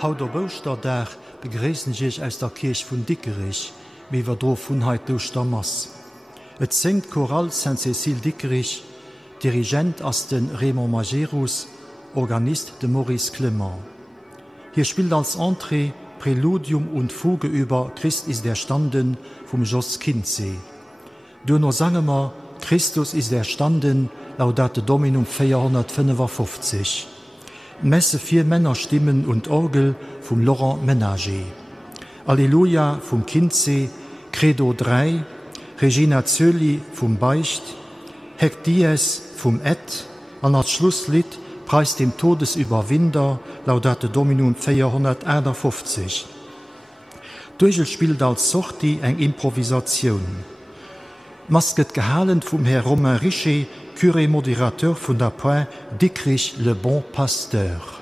Haut der Bousterdach begreessen sich aus der Kirch vun Dickerich, wiewer dro vunheit durch der Mass. Et singt Choral St. Cecile Dickerich, Dirigent as den Raymond Majerus, Organist de Maurice Clement. Hier spielt als Entree Präludium und Fuge über Christ ist erstanden vom Jos Kindsee. Dönner sangemer Christus ist erstanden, Laudate Dominum 455. Messe 4 Männerstimmen und Orgel vom Laurent Ménager. Alleluia vom Kindsee, Credo 3, Regina Zöli vom Beicht, Hec Dies vom Et, an als Schlusslied Preis dem Todesüberwinder, Laudate Dominum 451. Durchel spielt als Sorti eng Improvisation. Masket gehalen vom Herr Romain Richer, Curé Moderateur von der Point Dickerich le Bon Pasteur.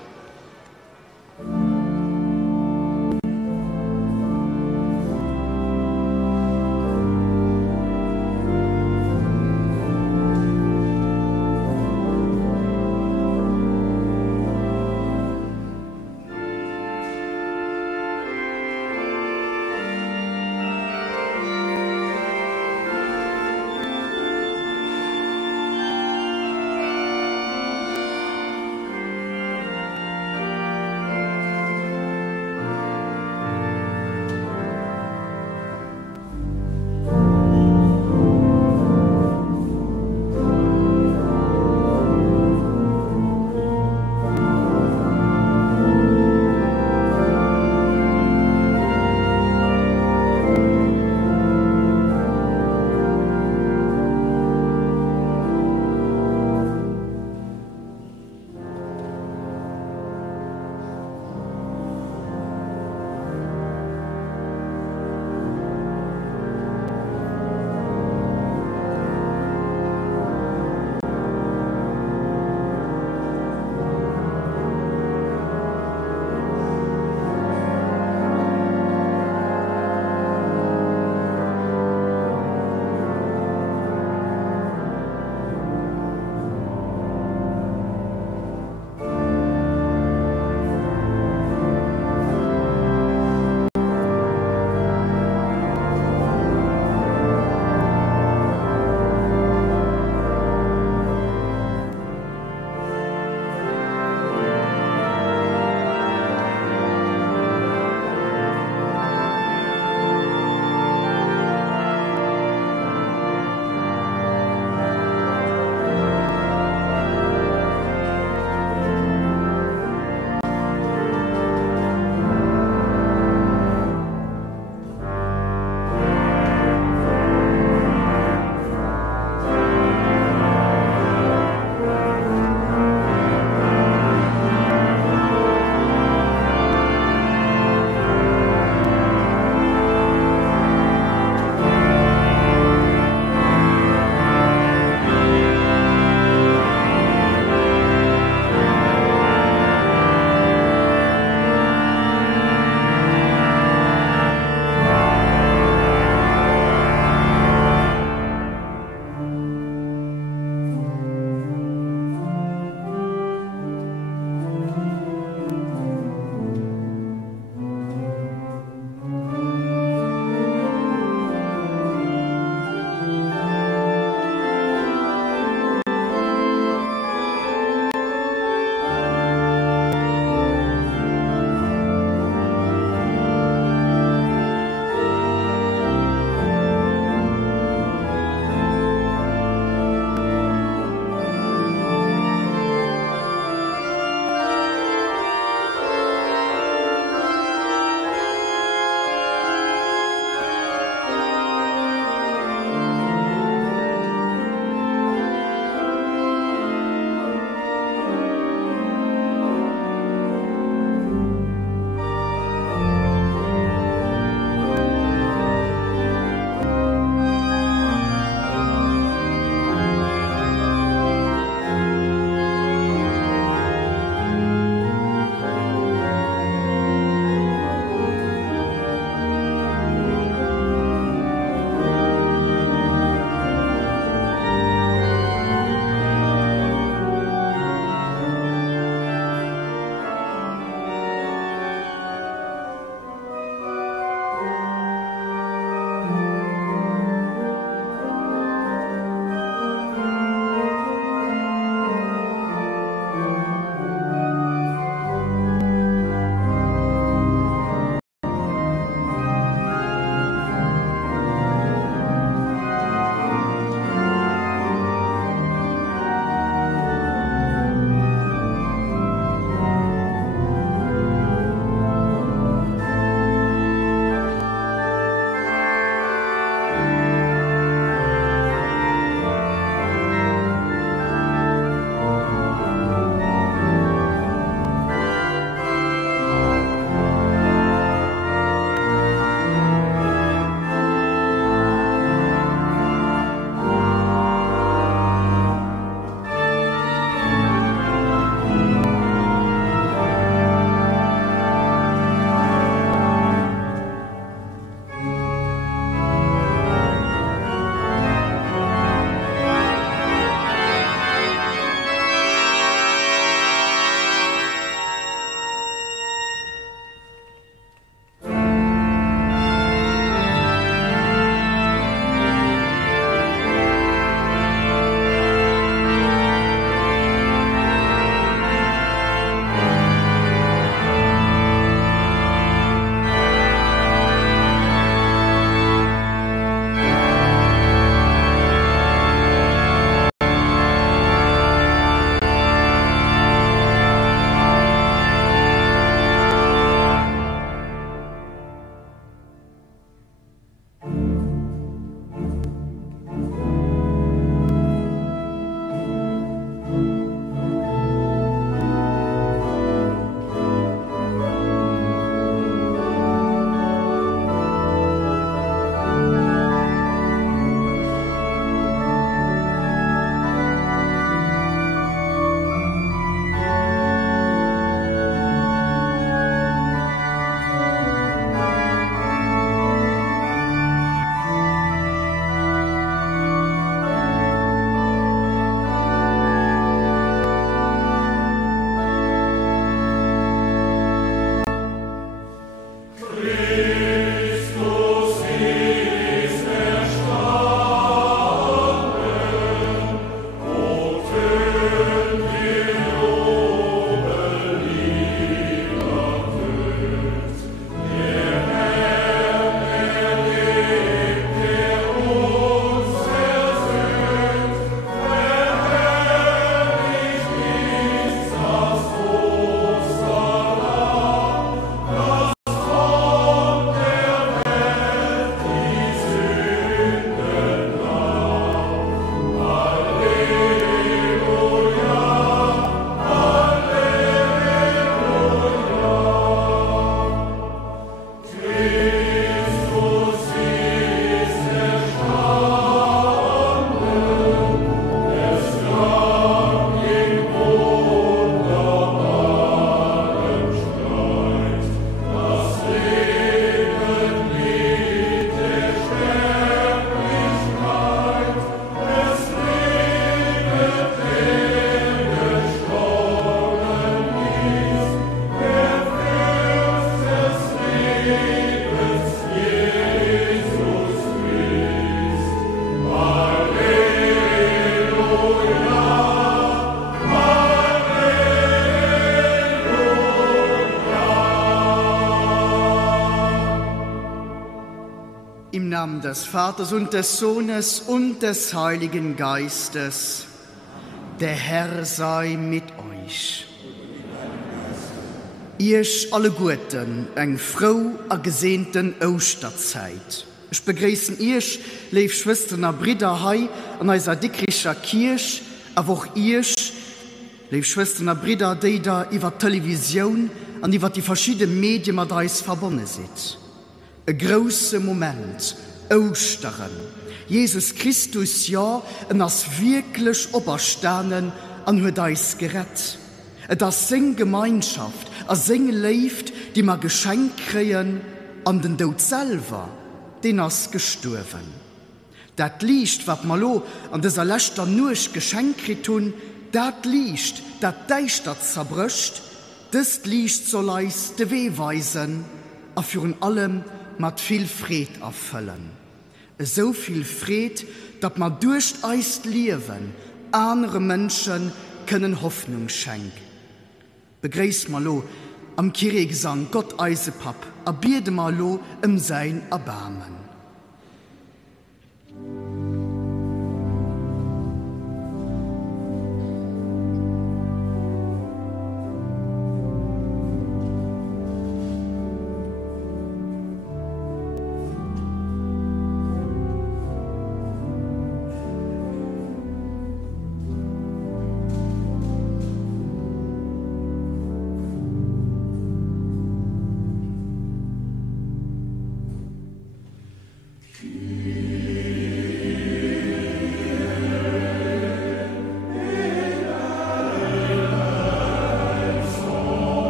des Vaters und des Sohnes und des Heiligen Geistes. Der Herr sei mit euch. Ihr alle Guten, eng froh a gesehnten Osterzeit. Ich begrüßen ihr, liebe Schwestern und Brüder, hei an unserer dickrischer Kirche, aber auch ihr, liebe Schwestern und Brüder, die da über Television und über die verschiedenen Medien mit uns verbunden sind. Ein grosser Moment, Ostern. Jesus Christus, ja, und das wirklich auferstanden und hat uns gerettet. Das sind Gemeinschaft, das sind Lebt, die wir geschenkt kriegen an den Tod selber, den ist gestorben. Das Licht, was wir an dieser letzten Nacht geschenkt tun, das Licht, das Deister zerbricht, das Licht soll uns den Weg weisen und für allem mit viel Fried erfüllen. So viel Fried, dass wir durch uns Leben andere Menschen können Hoffnung schenken. Begrüßt mal am Kirchengesang Gott Eisepap, bitte mal sein Erbarmen.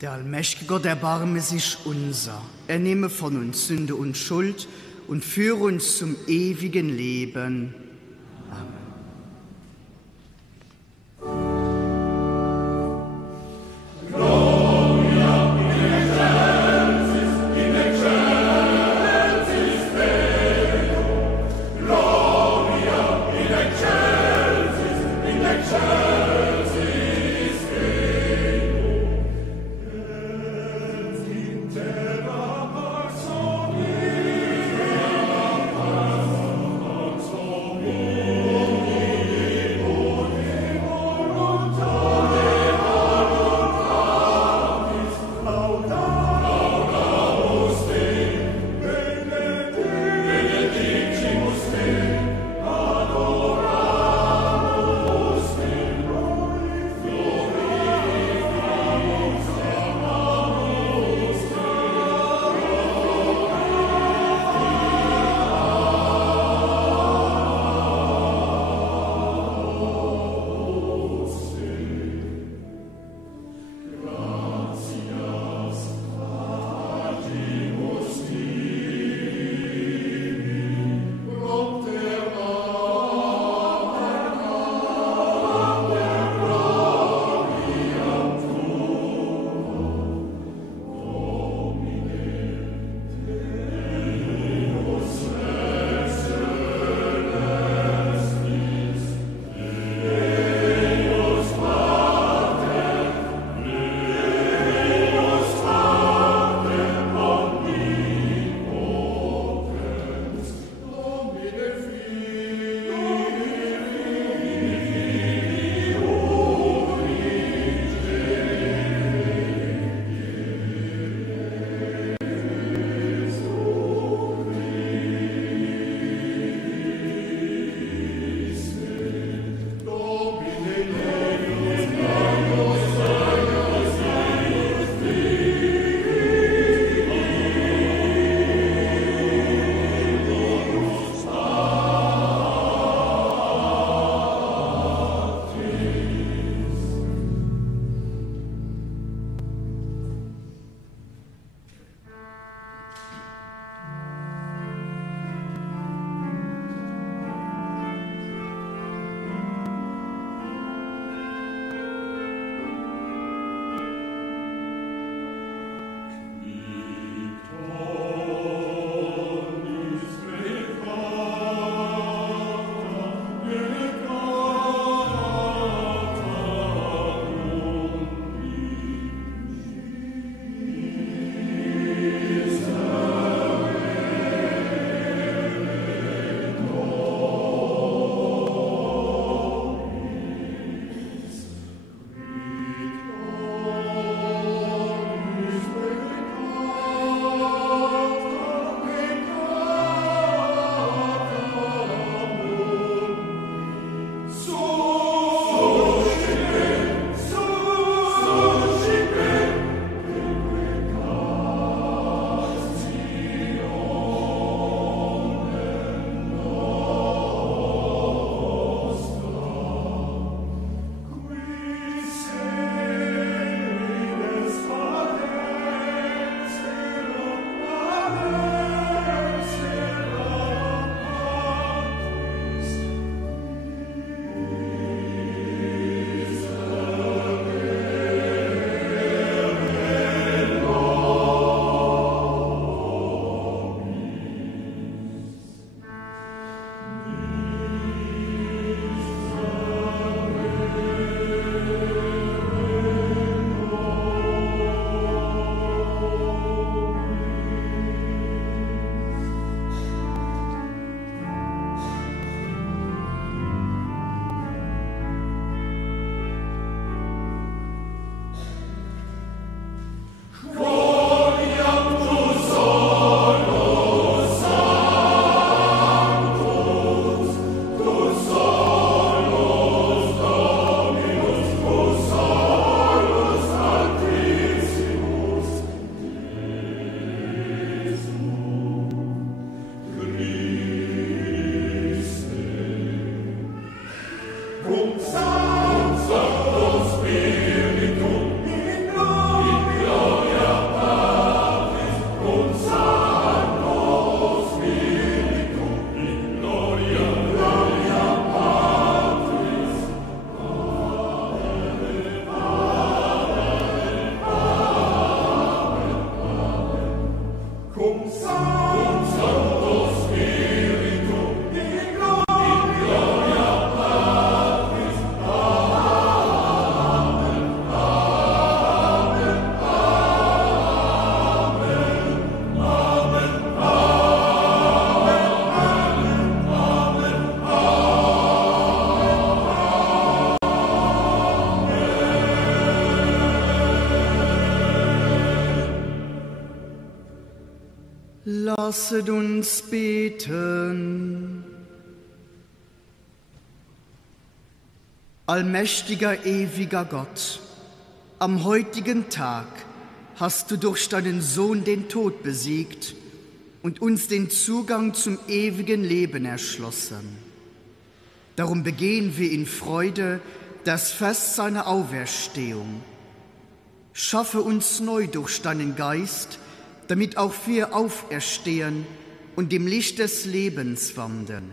Der allmächtige Gott erbarme sich unser. Er nehme von uns Sünde und Schuld und führe uns zum ewigen Leben. Amen. Oh Lasset uns beten. Allmächtiger, ewiger Gott, am heutigen Tag hast du durch deinen Sohn den Tod besiegt und uns den Zugang zum ewigen Leben erschlossen. Darum begehen wir in Freude das Fest seiner Auferstehung. Schaffe uns neu durch deinen Geist, damit auch wir auferstehen und im Licht des Lebens wandeln.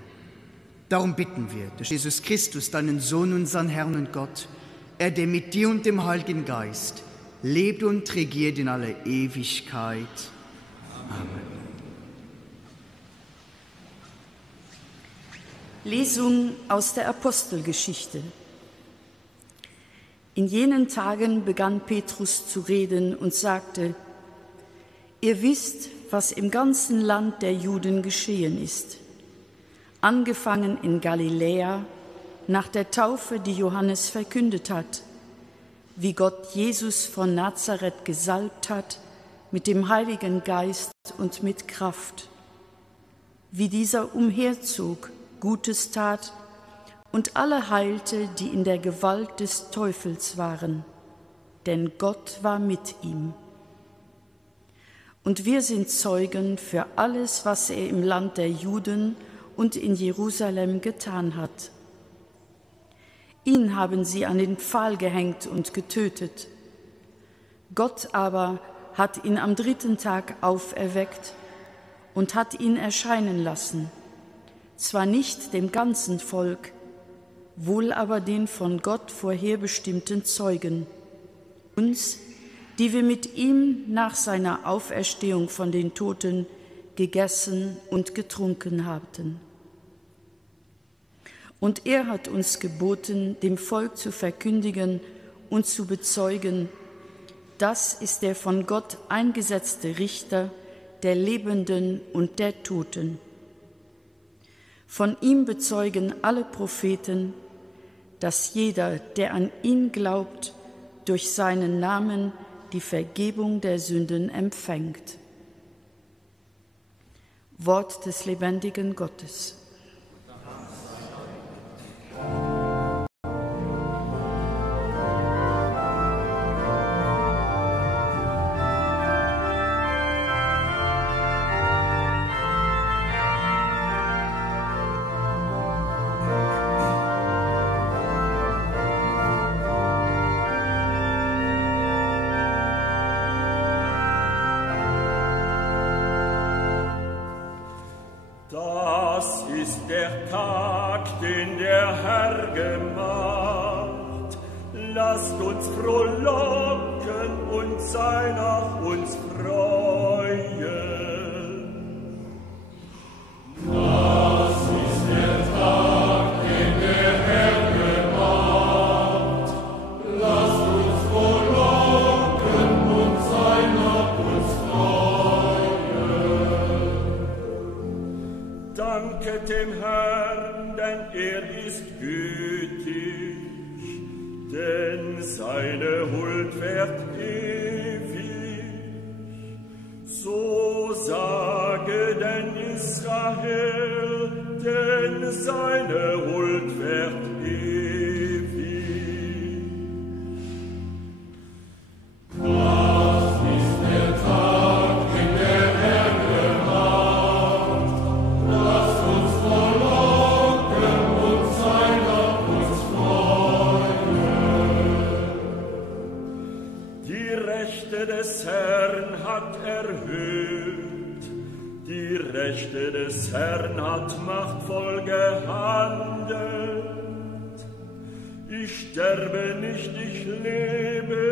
Darum bitten wir durch Jesus Christus, deinen Sohn, unseren Herrn und Gott, er, der mit dir und dem Heiligen Geist lebt und regiert in alle Ewigkeit. Amen. Lesung aus der Apostelgeschichte. In jenen Tagen begann Petrus zu reden und sagte: Ihr wisst, was im ganzen Land der Juden geschehen ist. Angefangen in Galiläa, nach der Taufe, die Johannes verkündet hat, wie Gott Jesus von Nazareth gesalbt hat mit dem Heiligen Geist und mit Kraft, wie dieser umherzog, Gutes tat und alle heilte, die in der Gewalt des Teufels waren, denn Gott war mit ihm. Und wir sind Zeugen für alles, was er im Land der Juden und in Jerusalem getan hat. Ihn haben sie an den Pfahl gehängt und getötet. Gott aber hat ihn am 3. Tag auferweckt und hat ihn erscheinen lassen, zwar nicht dem ganzen Volk, wohl aber den von Gott vorherbestimmten Zeugen, uns, die wir mit ihm nach seiner Auferstehung von den Toten gegessen und getrunken hatten. Und er hat uns geboten, dem Volk zu verkündigen und zu bezeugen: Das ist der von Gott eingesetzte Richter der Lebenden und der Toten. Von ihm bezeugen alle Propheten, dass jeder, der an ihn glaubt, durch seinen Namen die Vergebung der Sünden empfängt. Wort des lebendigen Gottes. Der Tag, den der Herr gemacht, lasst uns frohlocken und seiner uns freuen. Das ist der Tag, den der Herr gemacht, lasst uns frohlocken und seiner uns freuen. Danket dem Herrn, denn er ist gütig, denn seine Huld währt ewig. So sage denn Israel, denn seine Huld währt ewig. Das ist der Tag, den der Herr gemacht, lasst uns frohlocken und seiner uns freuen. erhöht. Die Rechte des Herrn hat machtvoll gehandelt. Ich sterbe nicht, ich lebe,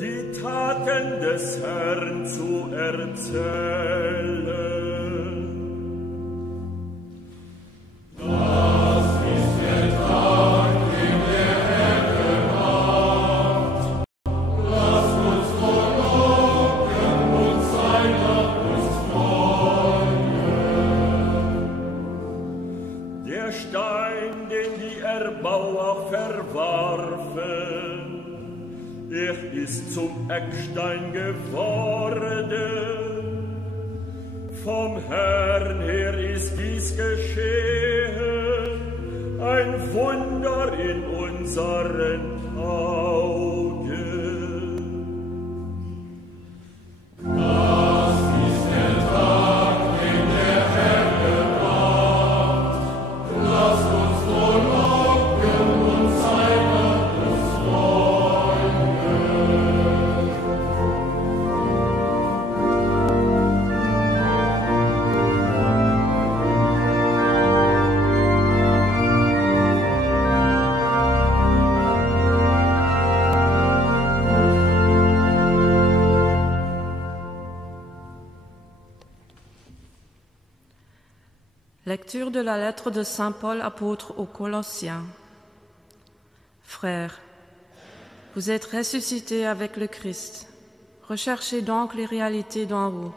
die Taten des Herrn zu erzählen. Ist zum Eckstein geworden. Vom Herrn her ist dies geschehen, ein Wunder in unseren Augen. Das ist der Tag, den der Herr gemacht. Lasst uns frohlocken und seiner Lust freuen. Lecture de la lettre de Saint Paul apôtre aux Colossiens. Frères, vous êtes ressuscités avec le Christ. Recherchez donc les réalités d'en haut.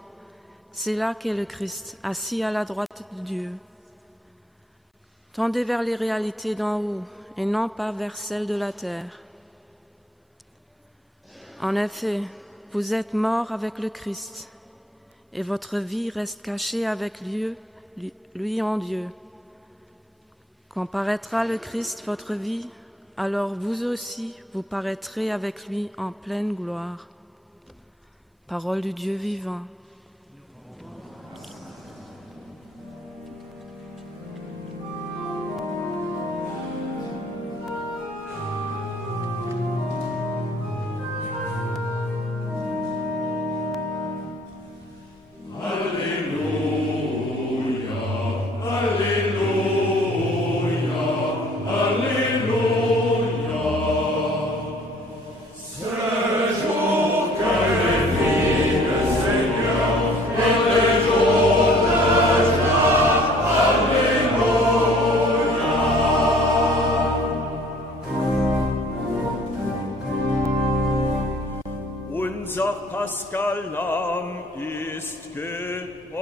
C'est là qu'est le Christ, assis à la droite de Dieu. Tendez vers les réalités d'en haut et non pas vers celles de la terre. En effet, vous êtes morts avec le Christ et votre vie reste cachée avec lui en Dieu. Quand paraîtra le Christ, votre vie, alors vous aussi, vous paraîtrez avec lui en pleine gloire. Parole du Dieu vivant. Paschalamm ist geopfert.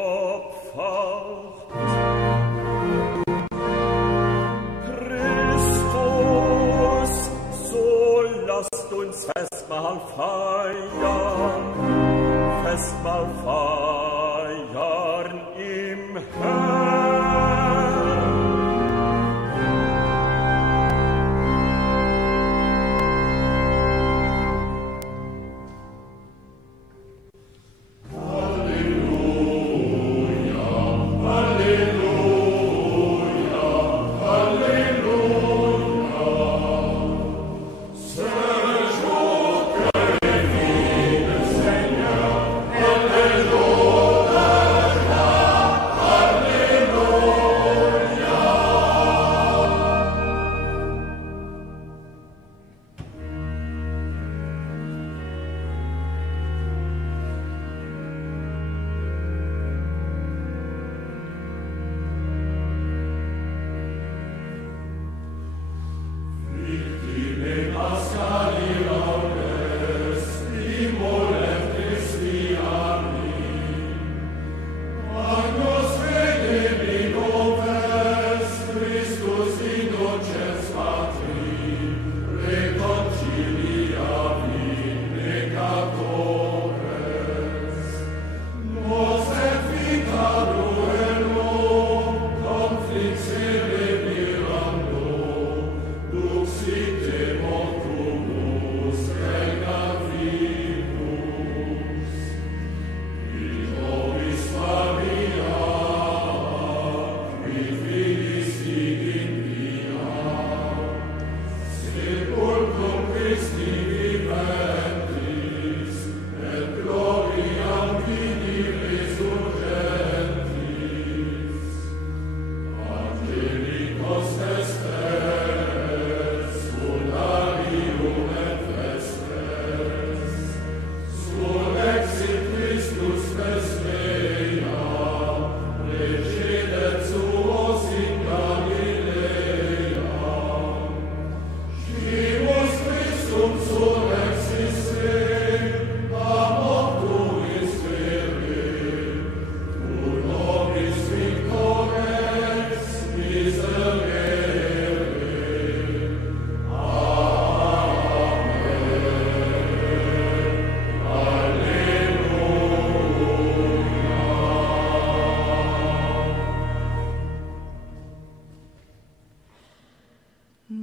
Christus, so lasst uns Festmahl feiern im Herrn.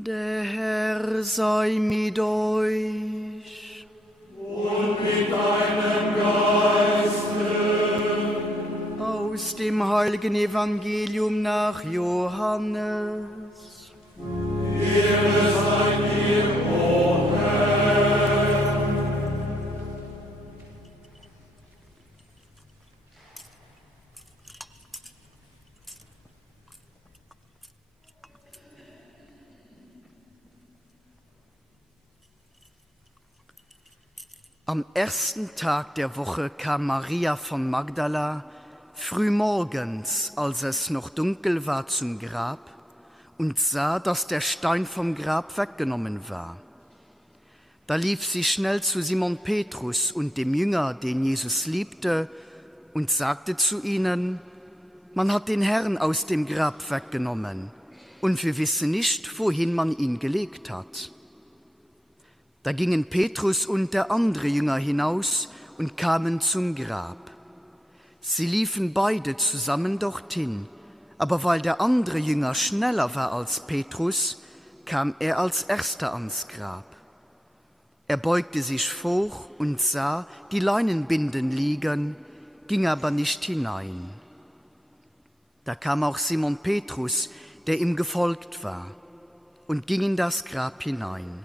Der Herr sei mit euch. Und mit deinem Geiste. Aus dem heiligen Evangelium nach Johannes. Ehre sei dir, o Herr. Am ersten Tag der Woche kam Maria von Magdala frühmorgens, als es noch dunkel war, zum Grab und sah, dass der Stein vom Grab weggenommen war. Da lief sie schnell zu Simon Petrus und dem Jünger, den Jesus liebte, und sagte zu ihnen: Man hat den Herrn aus dem Grab weggenommen, und wir wissen nicht, wohin man ihn gelegt hat. Da gingen Petrus und der andere Jünger hinaus und kamen zum Grab. Sie liefen beide zusammen dorthin, aber weil der andere Jünger schneller war als Petrus, kam er als erster ans Grab. Er beugte sich vor und sah die Leinenbinden liegen, ging aber nicht hinein. Da kam auch Simon Petrus, der ihm gefolgt war, und ging in das Grab hinein.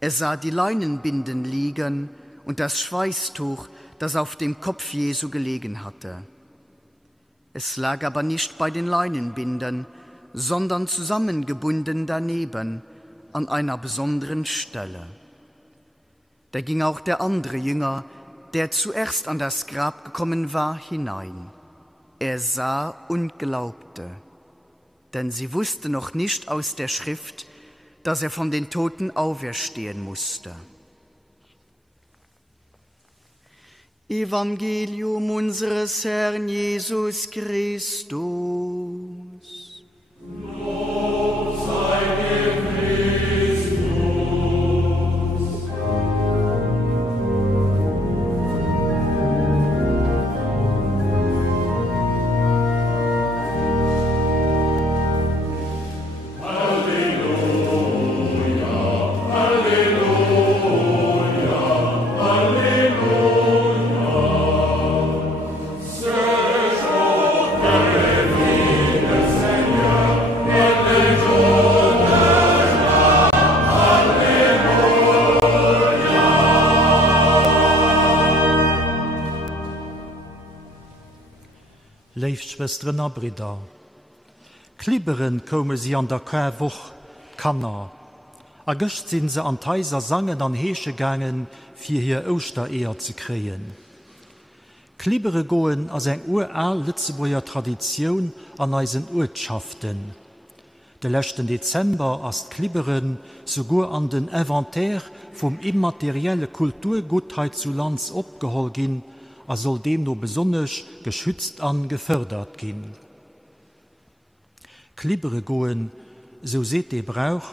Er sah die Leinenbinden liegen und das Schweißtuch, das auf dem Kopf Jesu gelegen hatte. Es lag aber nicht bei den Leinenbinden, sondern zusammengebunden daneben an einer besonderen Stelle. Da ging auch der andere Jünger, der zuerst an das Grab gekommen war, hinein. Er sah und glaubte, denn sie wusste noch nicht aus der Schrift, dass er von den Toten auferstehen musste. Evangelium unseres Herrn Jesus Christus. Lob sei dir, Christus. Schwestern a Brider. Kliberen komme sie an der Käwoch Kanner. A gëcht sinn se an Teiser sangen an Heesche gangen, fir hier Ostereer ze kreien. Klibere goen as eng ural Lützeburger Tradition an eisen Ortschaften. De lechten Dezember as Kliberen sogur an den Inventär vum immaterielle Kulturgutheit zu Lands opgehol gin, er soll dem no besonnech geschützt an gefördert gin. Klibere goen, so seht brauch,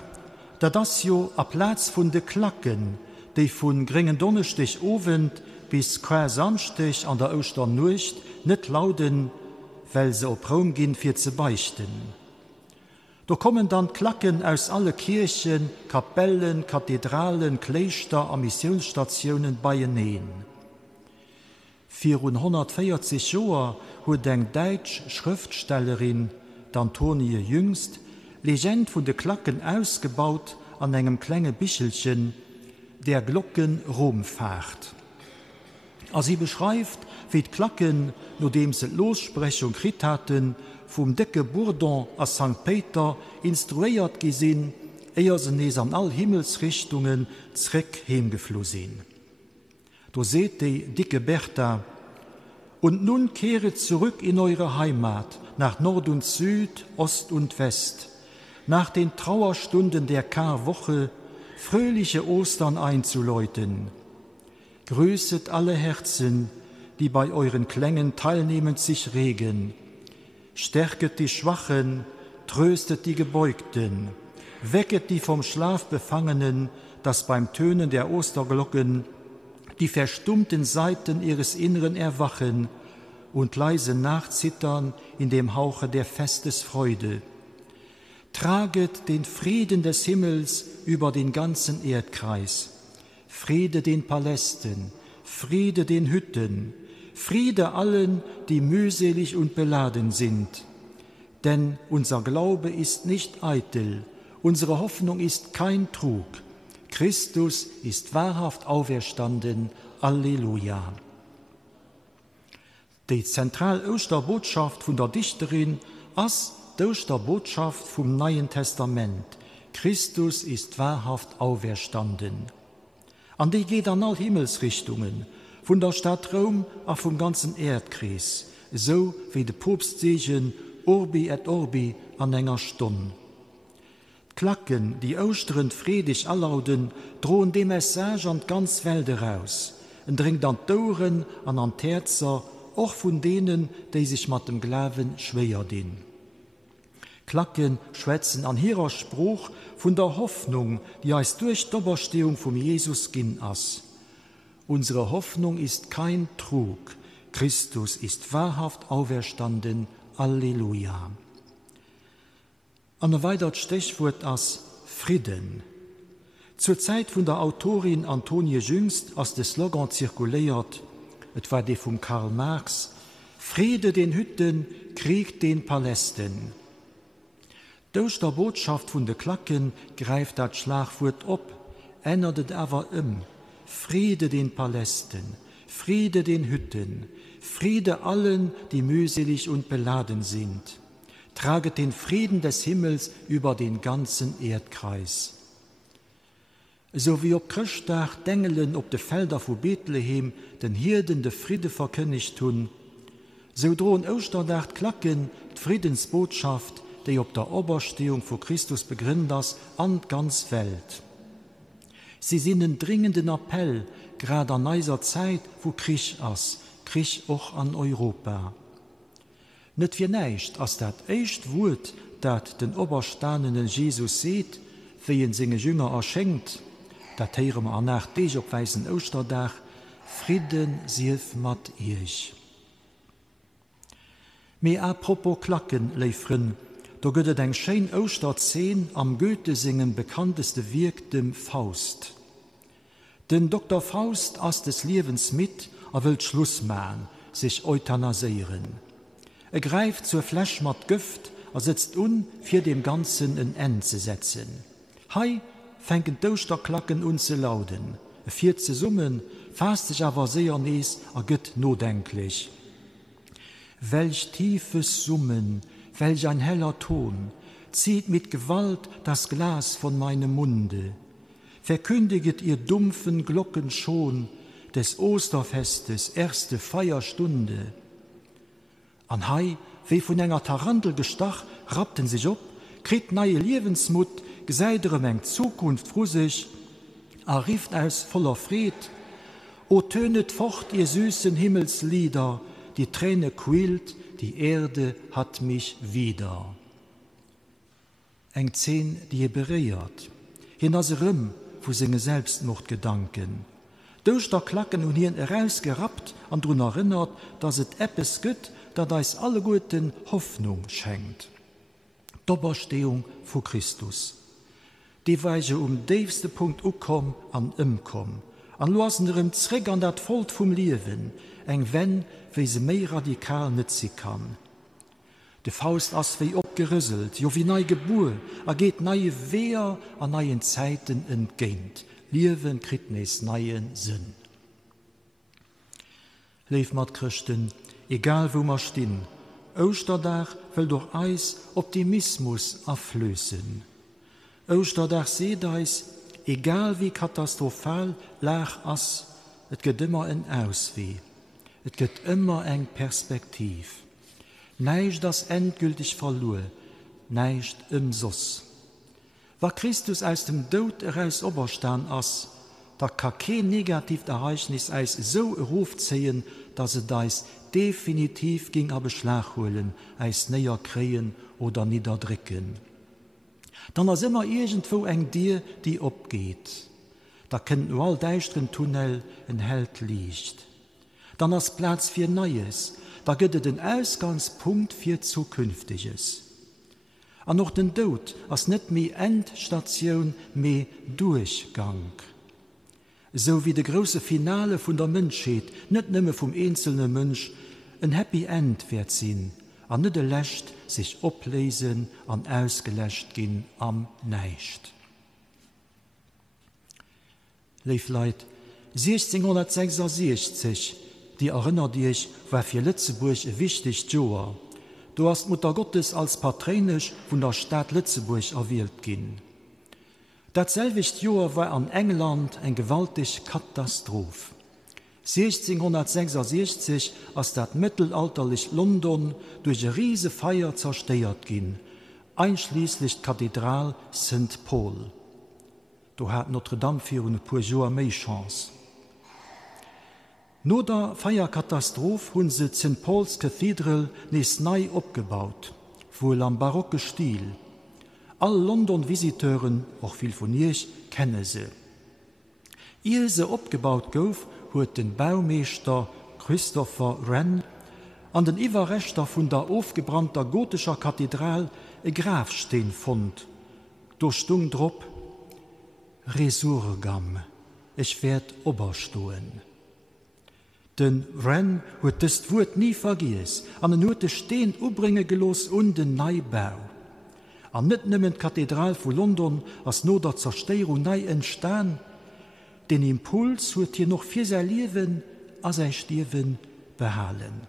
da das jo a Platz vun de Klacken, déi vun geringen Donnestich ofend bis quer Samstich an der Osternucht net lauden, well se op Raum gin fir ze beichten. Da kommen dann Klacken aus alle Kirchen, Kapellen, Kathedralen, Kleister a Missionsstationen beieneen. 440 Joer huet eng Deitsch Schriftstellerin d'Antonie Jüngst Legend vun de Klacken ausgebaut an engem klenge Bichelchen, der Glocken Rom fährt. As sie beschreift, wie d'Klacken, no dem se Lossprechung krit hatten, vum Decke Bourdon a St. Peter instruiert gesinn, eier se nees an all Himmelsrichtungen zreck hemgeflo sinn. Do seht die dicke Bertha: Und nun kehret zurück in eure Heimat, nach Nord und Süd, Ost und West, nach den Trauerstunden der Karwoche, fröhliche Ostern einzuläuten. Grüßet alle Herzen, die bei euren Klängen teilnehmend sich regen. Stärket die Schwachen, tröstet die Gebeugten, wecket die vom Schlaf Befangenen, dass beim Tönen der Osterglocken die verstummten Saiten ihres Inneren erwachen und leise nachzittern in dem Hauche der Festesfreude. traget den Frieden des Himmels über den ganzen Erdkreis. Friede den Palästen, Friede den Hütten, Friede allen, die mühselig und beladen sind. Denn unser Glaube ist nicht eitel, unsere Hoffnung ist kein Trug. Christus ist wahrhaft auferstanden. Alleluja. Die Zentralosterbotschaft von der Dichterin ist die Osterbotschaft vom Neuen Testament. Christus ist wahrhaft auferstanden. An die geht an all Himmelsrichtungen, von der Stadt Rom auch vom ganzen Erdkreis, so wie der Popstsegen Urbi et Orbi an enger Stunde. Klacken, die Osteren fredig allauden, drohen die Message an ganz Welt heraus und dringt an Toren, an Terzer, auch von denen, die sich mit dem Glauben schwer dienen. Klacken schwätzen an ihrer Spruch von der Hoffnung, die als durch die Oberstehung vom Jesus ginn ass. Unsere Hoffnung ist kein Trug. Christus ist wahrhaft auferstanden. Alleluja. An ein weiteres Stichwort als Frieden. Zur Zeit von der Autorin Antonie Jüngst als der Slogan zirkuliert, etwa die von Karl Marx: Friede den Hütten, Krieg den Palästen. Durch der Botschaft von der Klacken greift das Schlagwort ab, ändert es aber Friede den Palästen, Friede den Hütten, Friede allen, die mühselig und beladen sind. Traget den Frieden des Himmels über den ganzen Erdkreis. So wie ob Christtag Dengelen ob de Felder vor Bethlehem den Hirden de Friede verkündigt tun, so drohen Osterdach Klacken Friedensbotschaft, die ob der Oberstehung vor Christus begründet an ganz Welt. Sie sind einen dringenden Appell, gerade an dieser Zeit, wo Krieg ist, Krieg auch an Europa. Nicht wie nicht, als das echt Wort, das den oberstandenen Jesus sieht, wie ihn seine Jünger erschenkt, das hören wir nach dich auf weißen Osterdach: Frieden sief mat ich. Mir apropos Klacken, Leifren, da gibt es ein schön Osterszene am Goethe-Singen bekannteste Werk, dem Faust. Den Dr. Faust ass des Lebens mit, will Schluss machen, sich euthanasieren. Greift zur Fläsch mat Gift, setzt für dem Ganzen ein Ende zu setzen. Hei fänken Osterklacken zu lauden. Zu summen, fasst sich aber sehr nies, gëtt nodenklich. Welch tiefes Summen, welch ein heller Ton, zieht mit Gewalt das Glas von meinem Munde. Verkündiget ihr dumpfen Glocken schon des Osterfestes erste Feierstunde. An Hai, wie von enger Tarantel gestach, rappten sich op, kriegt neue Lebensmut, geseidere Meng Zukunft fru sich, rieft aus voller Fried: O tönet fort, ihr süßen Himmelslieder, die Träne quillt, die Erde hat mich wieder. Eng 10, die ihr bereiert, hinaserüm, wo singe Selbstmordgedanken. Durch der Klacken und hier herausgerappt und daran erinnert, dass es etwas gibt, das uns alle Guten Hoffnung schenkt. Die Oberstehung vor Christus. Die Weise tiefste Punkt ukom an umkom. An losenderem zurück an dat Volt vom Leben, eng wenn, wie sie mehr radikal nicht sie kann. De Faust as wie opgerüsselt, jo wie nei Geburt, geht neue Wehr an neuen Zeiten entgeht. Liewen krit nes neuen Sinn. Leif mat Christen, egal wo ma stehn, Osterdach will durch Eis Optimismus afflößen. Osterdach seht eis, egal wie katastrophal lach ass, et geht immer en Ausweg, et geht immer eng Perspektiv. Neicht das endgültig verloren, neicht Sus. War Christus aus dem Tod heraus oberstand ass, da kann kein negativ Ereignis als so rufzehen, dass es das definitiv ging a Beschlag holen, als näher kreen oder niederdrücken. Dann ist immer irgendwo eng Dir, die abgeht. Da kennt nur all deichtren Tunnel ein Held Licht. Dann ist Platz für Neues. Da gibt es den Ausgangspunkt für Zukünftiges. An noch den Tod ass net méi Endstation méi Durchgang. So wie de grosse Finale vun der Mënschheet net nëmme vum einzelne Mënsch en Happy End werd sinn, an net de Lächt sich oplesen an ausgelächt ginn am Neicht. Lief Leiit, 1666, die erinnert Dich, war fir Lützeburg e wichtig Joer. Du hast Mutter Gottes als Patronisch vun der Stadt Lützeburg erwählt ginn. Datselwicht Joer war an England eng gewaltig Katastroph. 1666 ass dat mittelalterlich London durch e riese Feier zersteiert ginn, einschließlich Kathedral St. Paul. Du hat Notre Dame fir une puer Joer méi Chance. No der Feierkatastroph hunn se St. Pauls Cathedral nees nei opgebaut, wohl am barocke Stil. All London-Visiteuren, och viel vun ich, kenne se. Ehe se opgebaut gouf, huet den Baumeester Christopher Wren an den Iwerrechter vun der aufgebrannter gotischer Kathedral e Grafsteen fand. Durchstung drop: Resurgam, ich werd oberstoen. Den Wren huet dëst Wut nie vergies, an den huete Steen ubringe gelos und den Neibau. An net nëmmen Kathedral vu London ass no der Zersteierung nei entstaan, den Impuls huet hier noch fir sei Liewen a sei Stirwen behalen.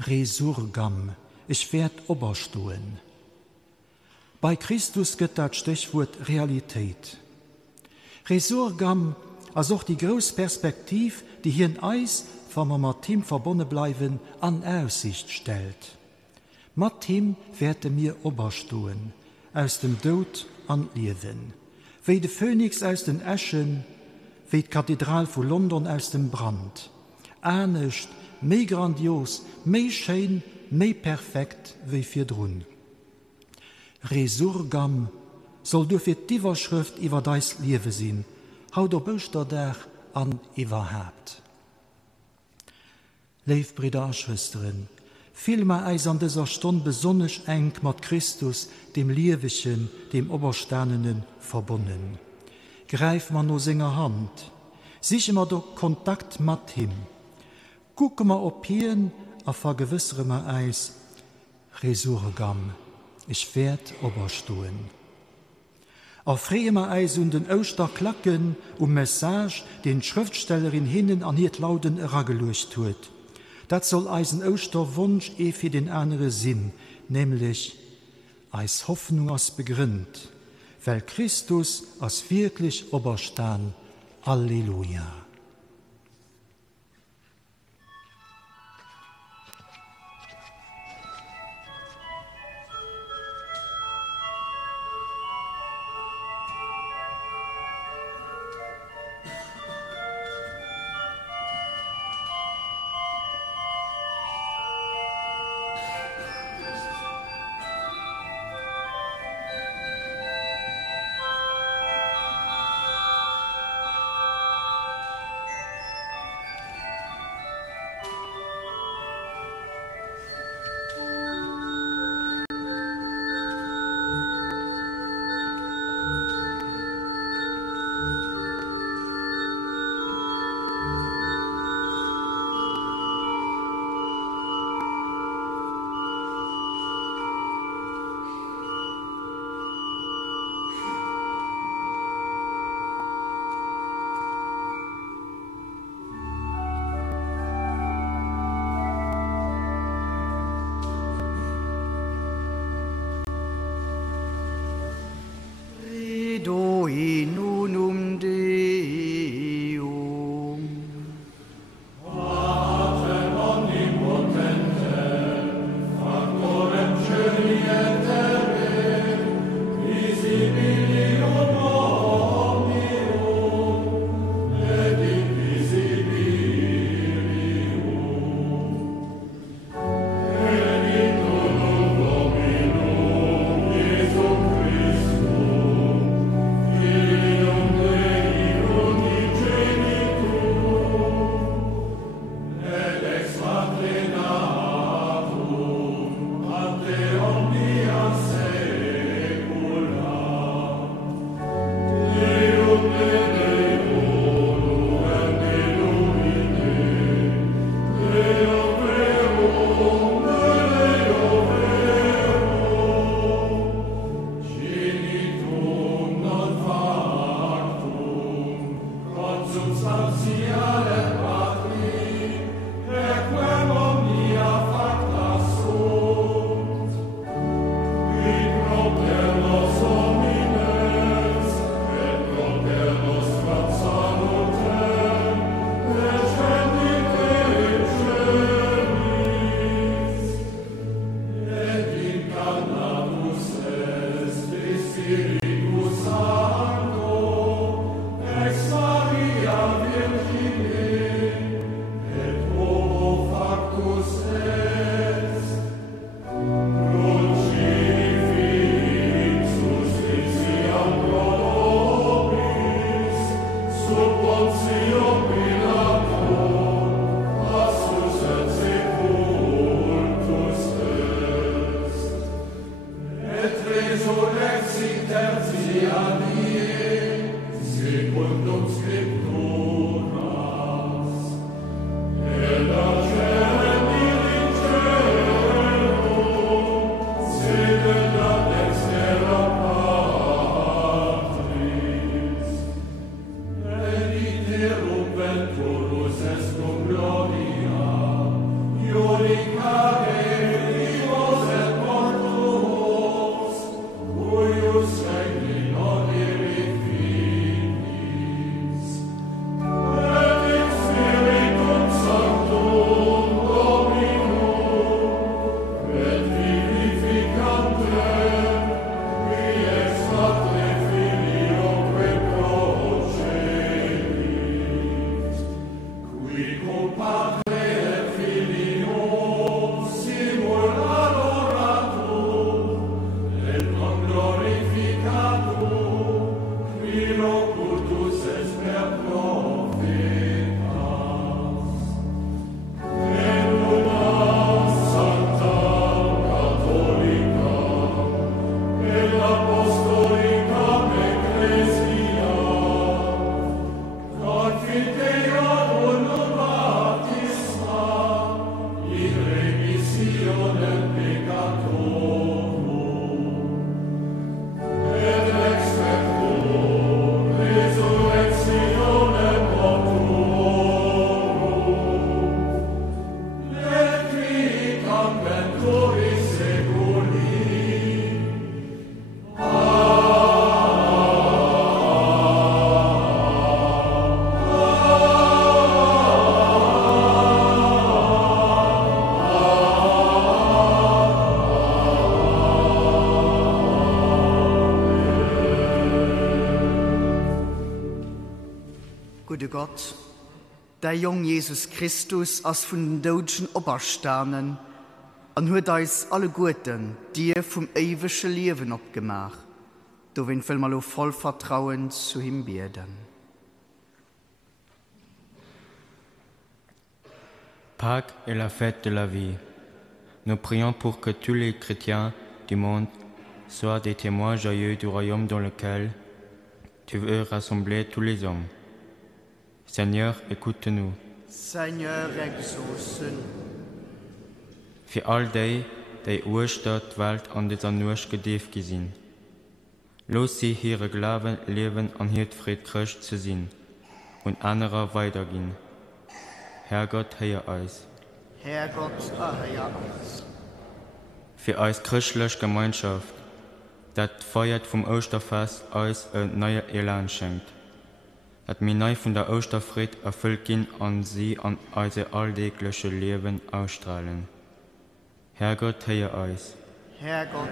Resurgam, ich werd oberstoen. Bei Christus gëtt dat Stichwort Realität. Resurgam as auch die Großperspektiv, die hier in Eis vom mat Team verbonnen bleiben, an Aussicht stellt. Mat Team werde mir oberstoen, aus dem Tod an Leben. Wie de Phönix aus den Äschen, wie die Kathedral von London aus dem Brand. Ernst, méi grandios, méi schön, méi perfekt wie fir drun. Resurgam soll du fir d'Iwerschrift iwwer deis Liewe sinn, haut der Böster der an iwwerhabt. Leif Brüder und Schwestern, vielmehr eis an dieser Stunde besonnech eng mat Christus, dem Liewechen, dem Obersternenen, verbunden. Greif man no senger Hand, sich immer do Kontakt mat him. Guck ma op hien, a vergewissere ma eis, Resurgam, ich werd oberstoen. Afreie ma eis und den Osterklacken Message, den Schriftstellerin hinnen an hiet Lauden ragelucht huet. Dat soll eisen Osterwunsch fir den andere Sinn, nämlich eis Hoffnung as begrünnt, weil Christus as wirklich oberstan. Halleluja. Gute Gott, der Jung Jesus Christus aus von den Deutschen Obersternen und huet uns alle Guten dir vom ewischen Leben abgemacht. Du willst mal voll Vertrauen zu ihm beten. Pâques est la fête de la vie. Nous prions pour que tous les chrétiens du monde soient des témoins joyeux du royaume dans lequel tu veux rassembler tous les hommes. Seigneur, écoute-nous. Seigneur, exauce. Für all die Urstadt Welt an dieser Nusch gedieft gesehen. Los sie ihre Glauben leben an Hirtfried Christ zu sein und anderer weitergehen. Herrgott, heia uns. Herrgott, heia uns. Für uns christliche Gemeinschaft, das feiert vom Osterfest uns ein neuer Elan schenkt. Dat mir neu von der Osterfried erfüllt gehen an sie an unser alltägliche Leben ausstrahlen. Herrgott, heia uns. Herrgott,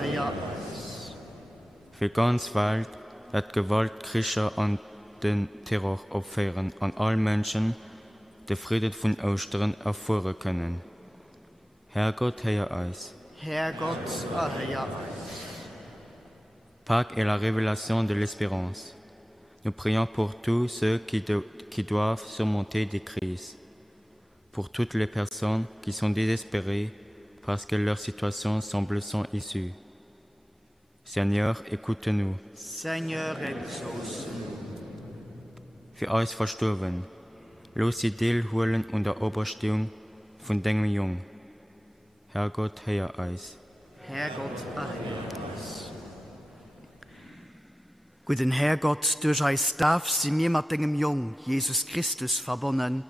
heia uns. Für ganz Welt, dat Gewalt, Kriege und den Terror opfern an all Menschen, die Frieden von Ostern erfahren können. Herrgott, heia uns. Herrgott, heia uns. Pâques est la révélation de l'espérance. Nous prions pour tous ceux qui doivent surmonter des crises, pour toutes les personnes qui sont désespérées parce que leur situation semble sans issue. Seigneur, écoute-nous. Seigneur, exauce-nous. Für uns Verstorben, los sie teilholen an der Oberstehung von deinem Jung. Herrgott, heia uns. Herrgott, heia uns. Guten Herrgott, durch uns darf sie mir mit deinem Jung, Jesus Christus, verbunden,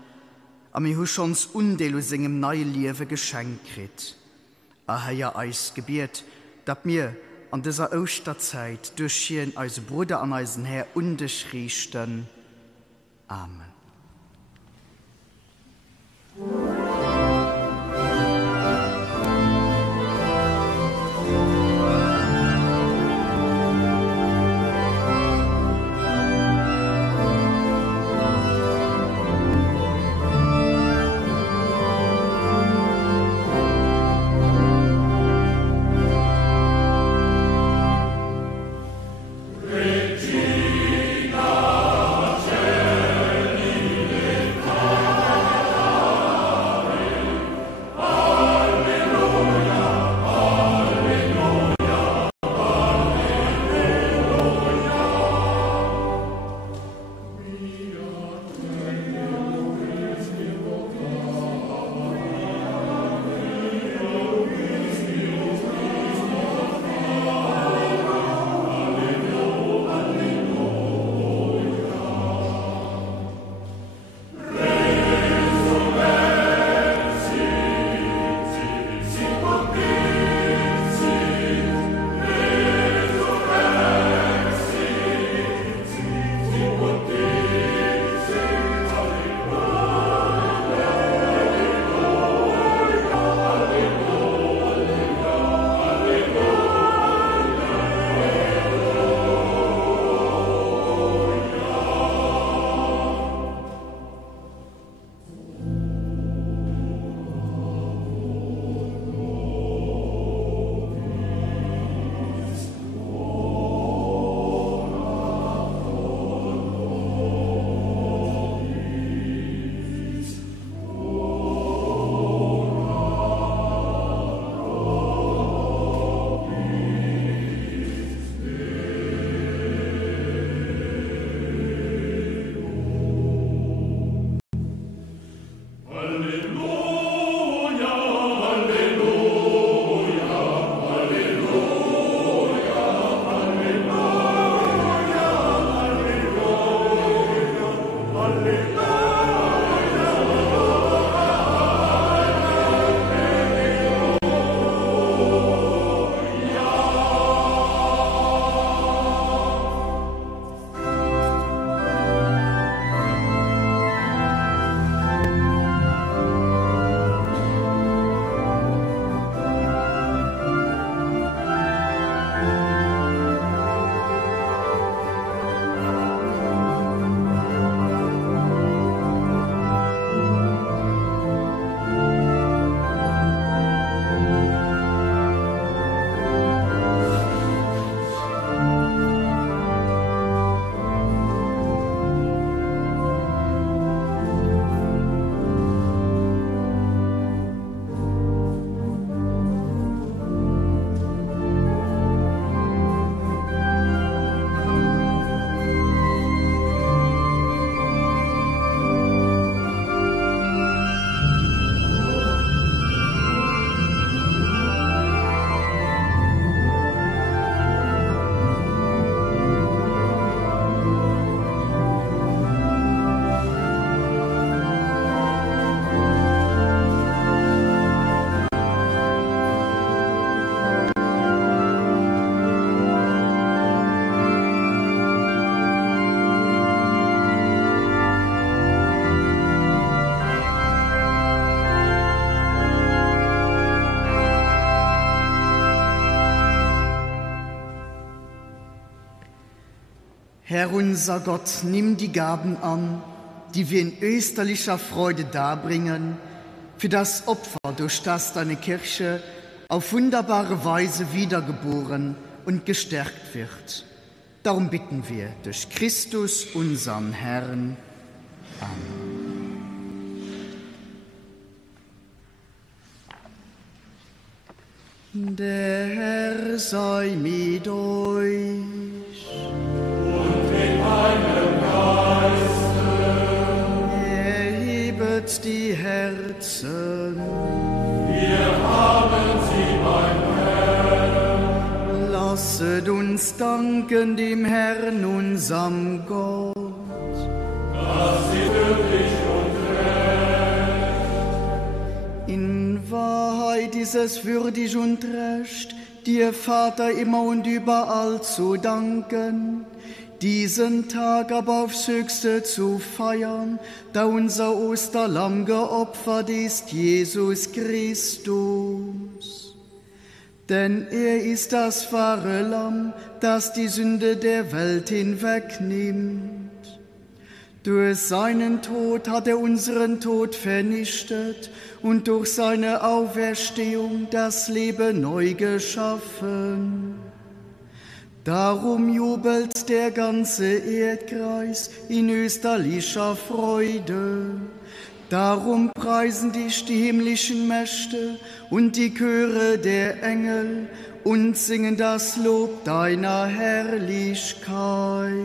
und mir hast uns undelos in einem neuen Leben geschenkt kriegt. Heia uns gebiert, dass wir an dieser Osterzeit durch ihn als Bruder an unseren Herr unterschrieben. Amen. Regina, Regina. Herr unser Gott, nimm die Gaben an, die wir in österlicher Freude darbringen, für das Opfer, durch das deine Kirche auf wunderbare Weise wiedergeboren und gestärkt wird. Darum bitten wir durch Christus, unseren Herrn. Amen. Der Herr sei mit euch. Und mit deinem Geiste. Erhebet die Herzen. Wir haben sie beim Herrn. Lasset uns danken dem Herrn, unserem Gott. Das ist wirklich und recht. In Wahrheit ist es würdig und recht, dir, Vater, immer und überall zu danken, diesen Tag aber aufs Höchste zu feiern, da unser Osterlamm geopfert ist, Jesus Christus. Denn er ist das wahre Lamm, das die Sünde der Welt hinwegnimmt. Durch seinen Tod hat er unseren Tod vernichtet und durch seine Auferstehung das Leben neu geschaffen. Darum jubelt der ganze Erdkreis in österlicher Freude. Darum preisen dich die himmlischen Mächte und die Chöre der Engel und singen das Lob deiner Herrlichkeit.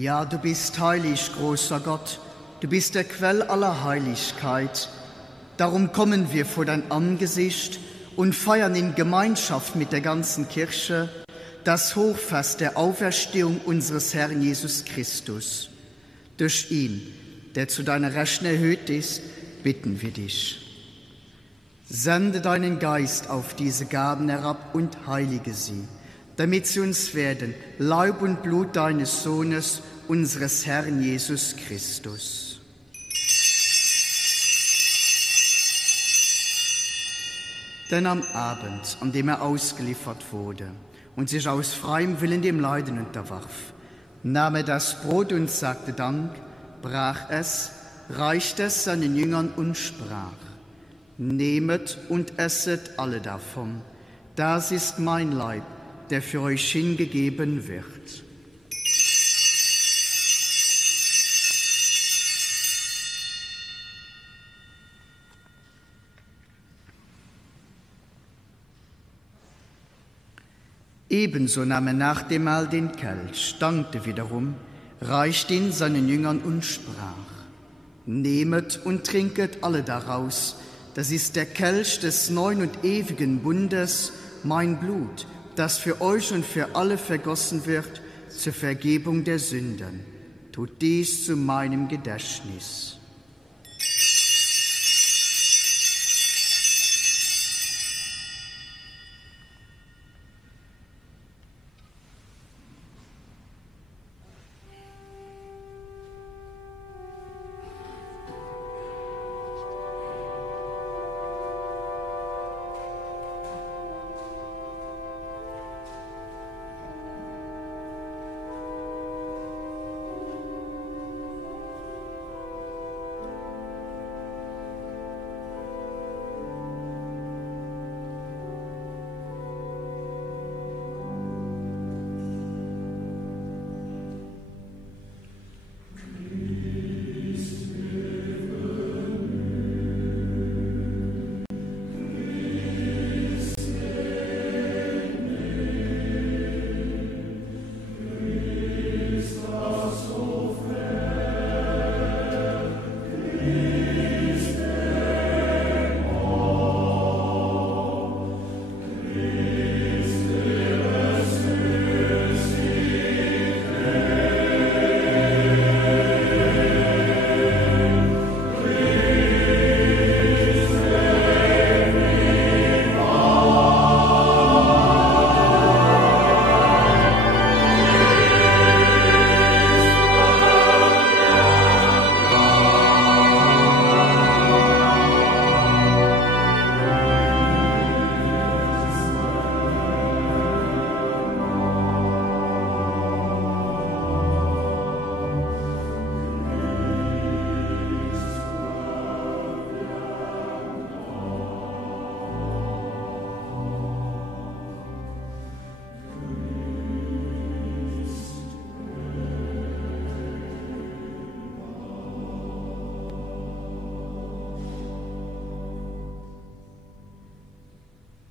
Ja, du bist heilig, großer Gott, du bist der Quell aller Heiligkeit. Darum kommen wir vor dein Angesicht und feiern in Gemeinschaft mit der ganzen Kirche das Hochfest der Auferstehung unseres Herrn Jesus Christus. Durch ihn, der zu deiner Rechten erhöht ist, bitten wir dich. Sende deinen Geist auf diese Gaben herab und heilige sie, damit sie uns werden, Leib und Blut deines Sohnes, unseres Herrn Jesus Christus. Denn am Abend, an dem er ausgeliefert wurde und sich aus freiem Willen dem Leiden unterwarf, nahm er das Brot und sagte Dank, brach es, reichte es seinen Jüngern und sprach: Nehmet und esset alle davon, das ist mein Leib, der für euch hingegeben wird. Ebenso nahm er nach dem Mahl den Kelch, dankte wiederum, reichte ihn seinen Jüngern und sprach: Nehmet und trinket alle daraus, das ist der Kelch des neuen und ewigen Bundes, mein Blut, das für euch und für alle vergossen wird zur Vergebung der Sünden. Tut dies zu meinem Gedächtnis.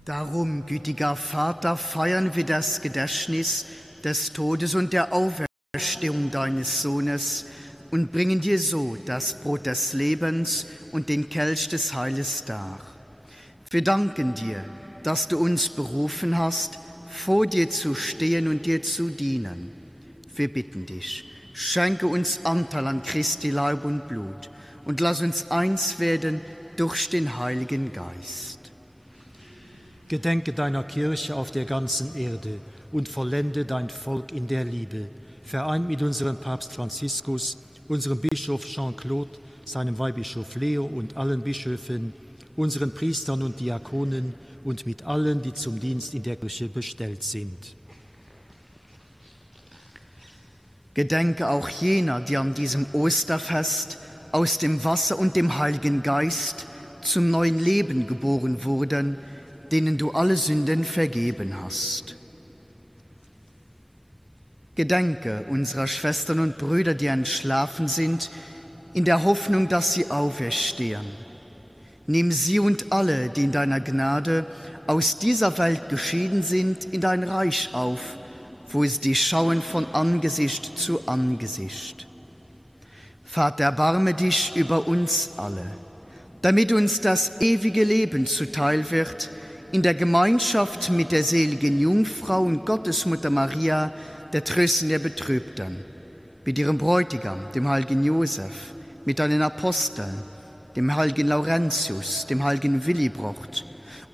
Darum, gütiger Vater, feiern wir das Gedächtnis des Todes und der Auferstehung deines Sohnes und bringen dir so das Brot des Lebens und den Kelch des Heiles dar. Wir danken dir, dass du uns berufen hast, vor dir zu stehen und dir zu dienen. Wir bitten dich, schenke uns Anteil an Christi Leib und Blut und lass uns eins werden durch den Heiligen Geist. Gedenke deiner Kirche auf der ganzen Erde und vollende dein Volk in der Liebe. Vereint mit unserem Papst Franziskus, unserem Bischof Jean-Claude, seinem Weihbischof Leo und allen Bischöfen, unseren Priestern und Diakonen und mit allen, die zum Dienst in der Kirche bestellt sind. Gedenke auch jener, die an diesem Osterfest aus dem Wasser und dem Heiligen Geist zum neuen Leben geboren wurden, denen du alle Sünden vergeben hast. Gedenke unserer Schwestern und Brüder, die entschlafen sind, in der Hoffnung, dass sie auferstehen. Nimm sie und alle, die in deiner Gnade aus dieser Welt geschieden sind, in dein Reich auf, wo es dich schauen von Angesicht zu Angesicht. Vater, erbarme dich über uns alle, damit uns das ewige Leben zuteil wird, in der Gemeinschaft mit der seligen Jungfrau und Gottesmutter Maria, der Trösten der Betrübten, mit ihrem Bräutigam, dem heiligen Josef, mit deinen Aposteln, dem heiligen Laurentius, dem heiligen Willibrord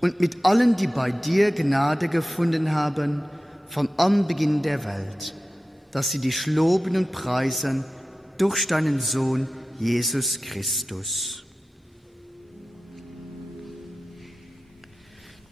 und mit allen, die bei dir Gnade gefunden haben, von Anbeginn der Welt, dass sie dich loben und preisen durch deinen Sohn Jesus Christus.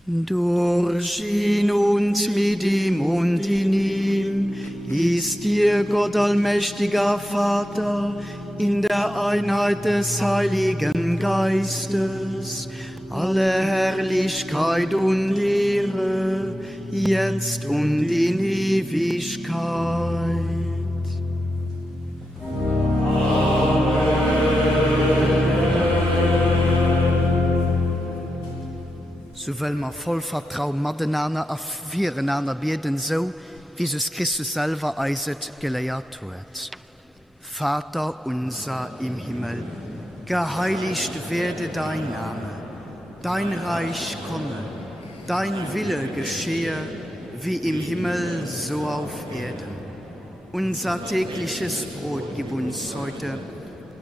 Durch ihn und mit ihm und in ihm ist dir Gott allmächtiger Vater in der Einheit des Heiligen Geistes alle Herrlichkeit und Ehre, jetzt und in Ewigkeit. So will man voll Vertrauen miteinander auf viereinander beten, so wie Jesus Christus selber eiset gelehrt hat. Vater unser im Himmel, geheiligt werde dein Name, dein Reich komme, dein Wille geschehe, wie im Himmel, so auf Erden. Unser tägliches Brot gib uns heute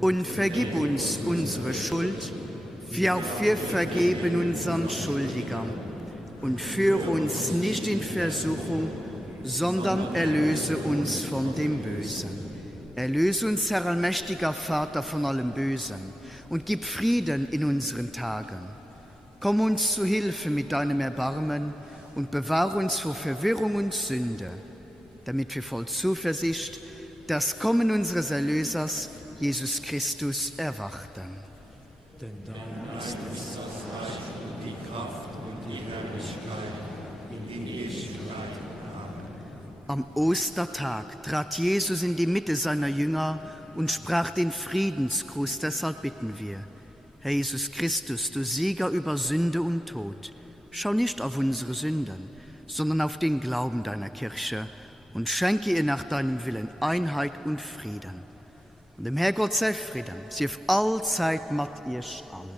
und vergib uns unsere Schuld, wie auch wir vergeben unseren Schuldigern. Und führe uns nicht in Versuchung, sondern erlöse uns von dem Bösen. Erlöse uns, Herr allmächtiger Vater, von allem Bösen und gib Frieden in unseren Tagen. Komm uns zu Hilfe mit deinem Erbarmen und bewahre uns vor Verwirrung und Sünde, damit wir voll Zuversicht das Kommen unseres Erlösers, Jesus Christus, erwarten. Denn dein ist das Reich und die Kraft und die Herrlichkeit in Ewigkeit. Am Ostertag trat Jesus in die Mitte seiner Jünger und sprach den Friedensgruß. Deshalb bitten wir: Herr Jesus Christus, du Sieger über Sünde und Tod, schau nicht auf unsere Sünden, sondern auf den Glauben deiner Kirche und schenke ihr nach deinem Willen Einheit und Frieden. Und dem Herrgott sei Frieden, sie auf allzeit matt ihr alle.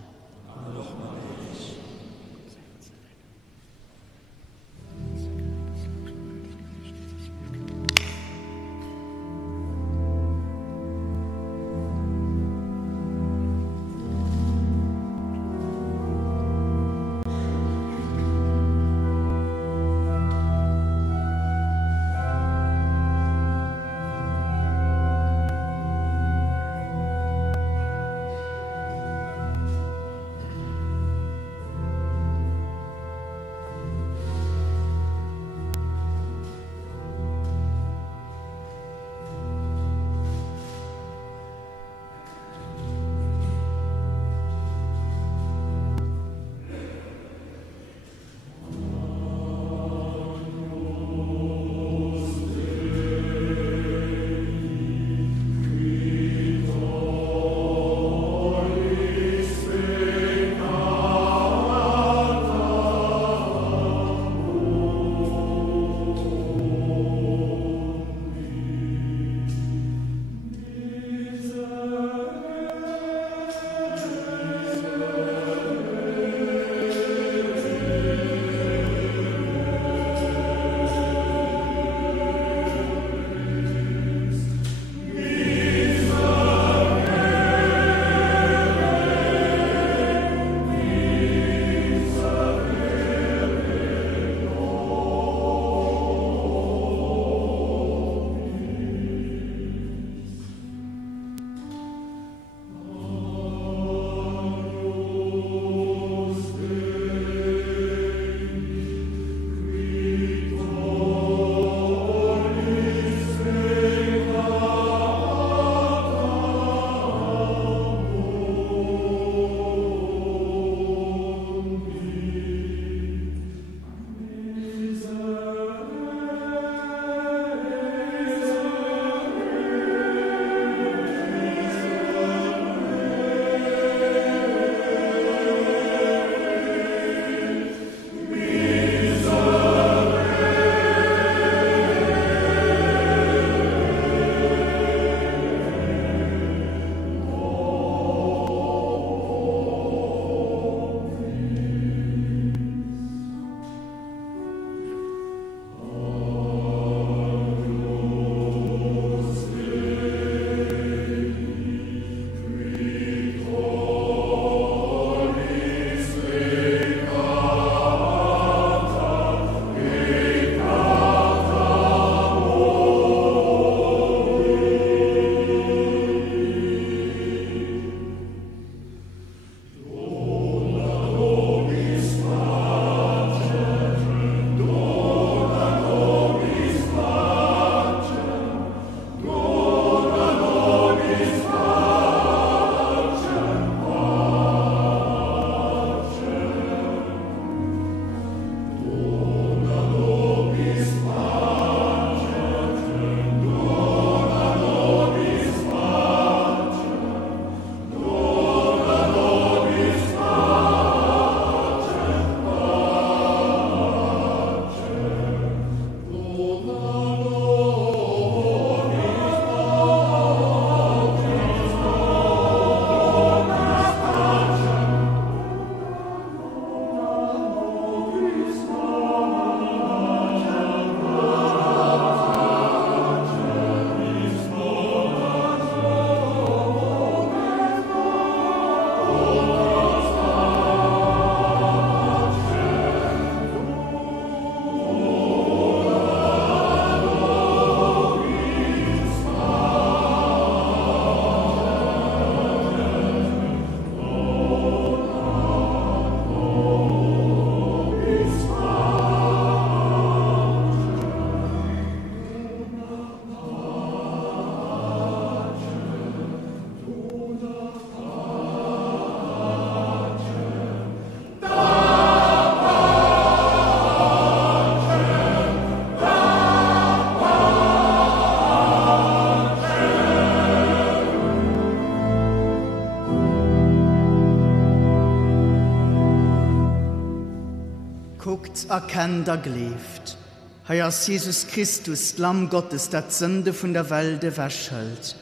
guckt, erkennt, gelebt. Herr Jesus Christus, Lamm Gottes, dat Sünde von der Welt wäschelt.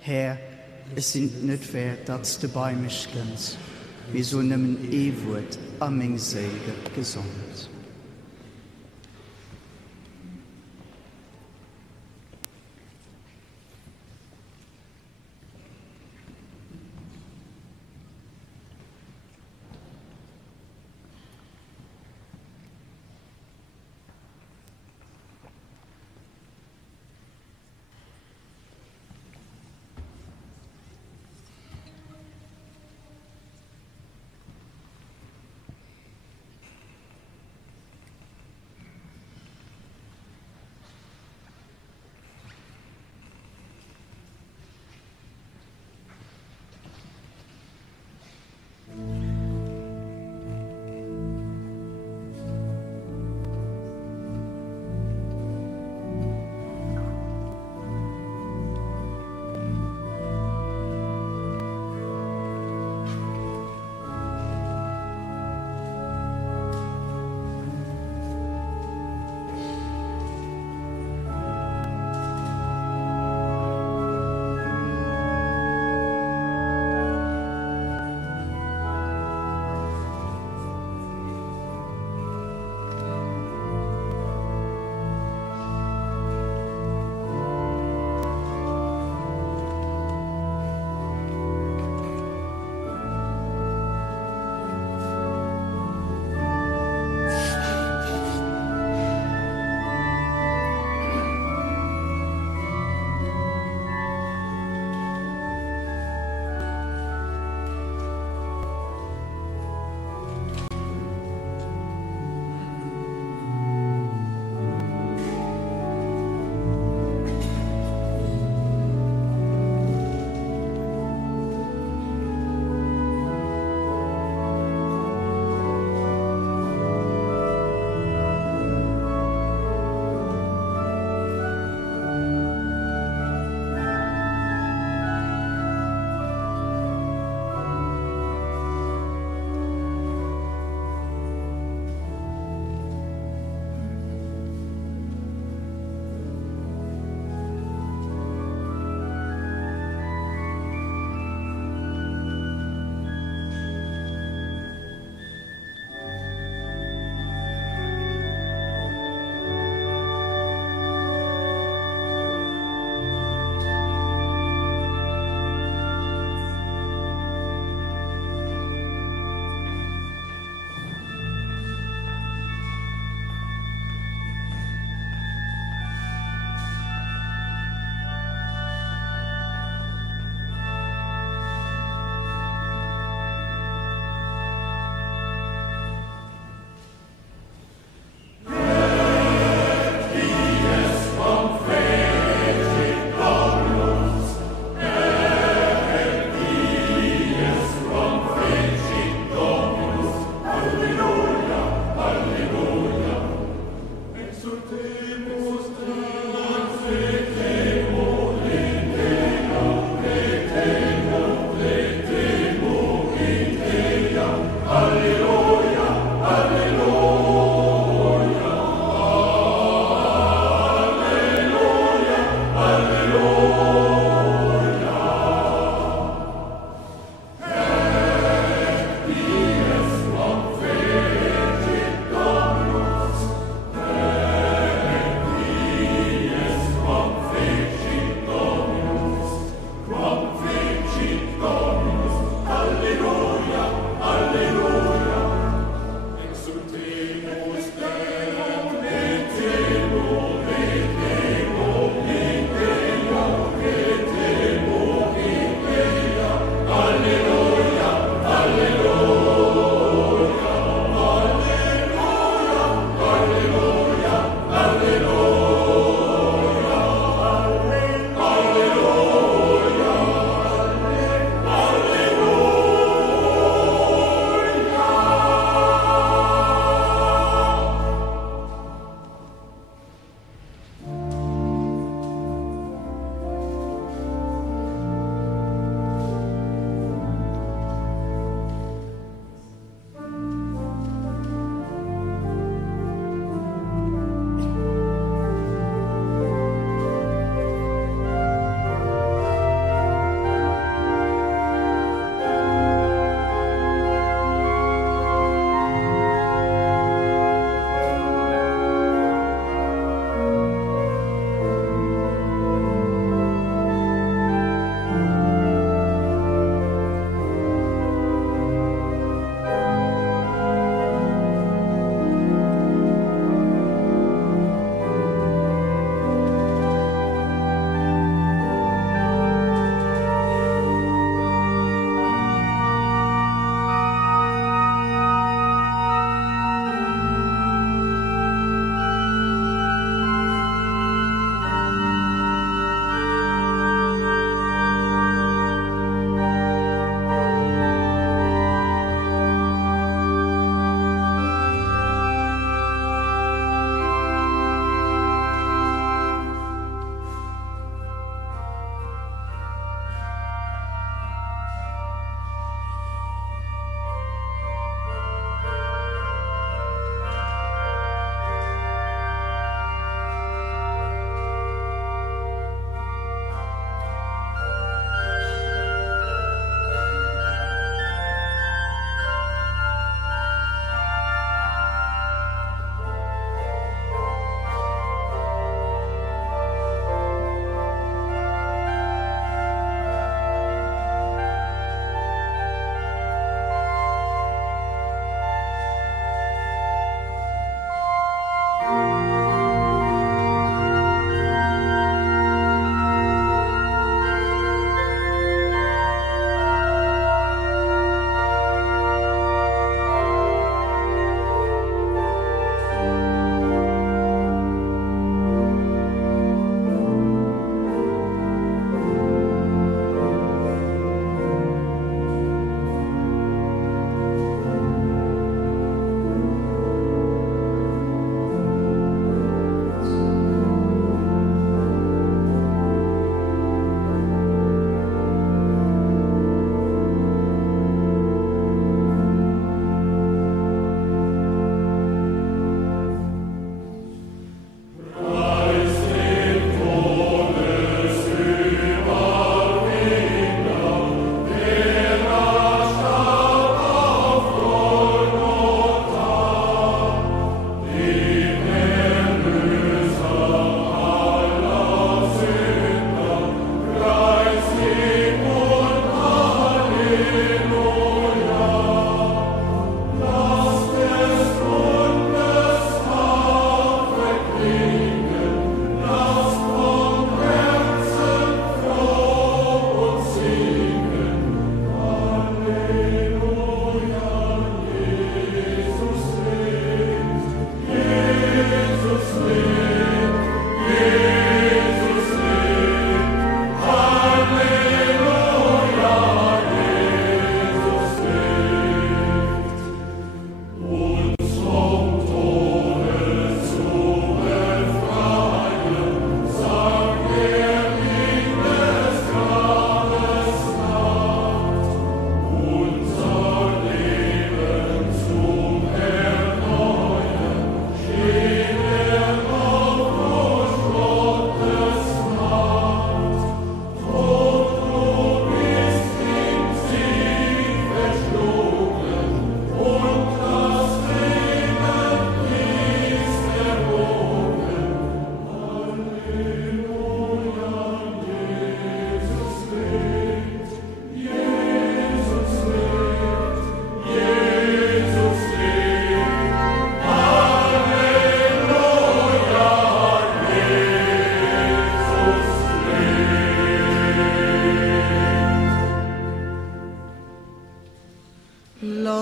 Herr, es sind nicht wert, dass du bei mich kennst. Wir so nimmen Wort am mein Segen gesund.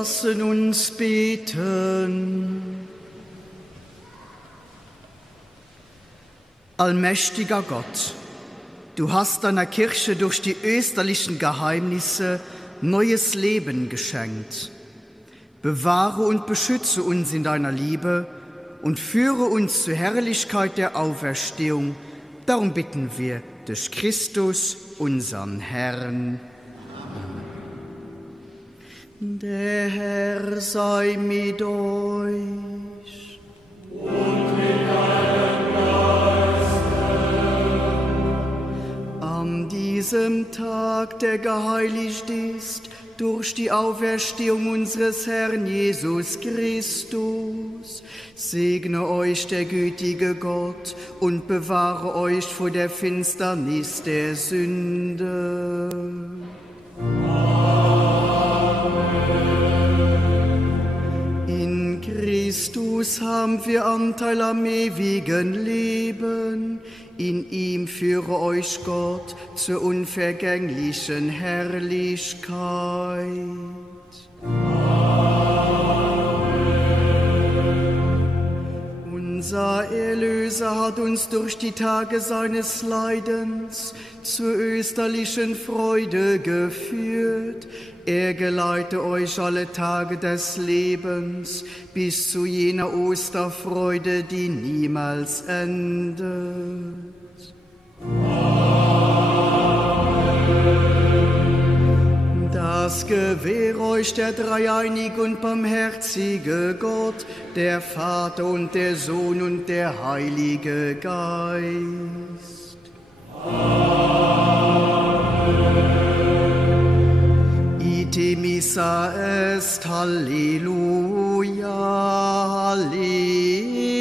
Lassen uns beten. Allmächtiger Gott, du hast deiner Kirche durch die österlichen Geheimnisse neues Leben geschenkt. Bewahre und beschütze uns in deiner Liebe und führe uns zur Herrlichkeit der Auferstehung. Darum bitten wir durch Christus, unseren Herrn. Amen. Der Herr sei mit euch. Und mit deinem Geiste. An diesem Tag, der geheiligt ist durch die Auferstehung unseres Herrn Jesus Christus, segne euch der gütige Gott und bewahre euch vor der Finsternis der Sünde. In Christus haben wir Anteil am ewigen Leben. In ihm führe euch Gott zur unvergänglichen Herrlichkeit. Unser Erlöser hat uns durch die Tage seines Leidens zur österlichen Freude geführt. Er geleite euch alle Tage des Lebens bis zu jener Osterfreude, die niemals endet. Amen. Das gewähre euch der dreieinige und barmherzige Gott, der Vater und der Sohn und der Heilige Geist. Ite missa est, Halleluja, Halleluja.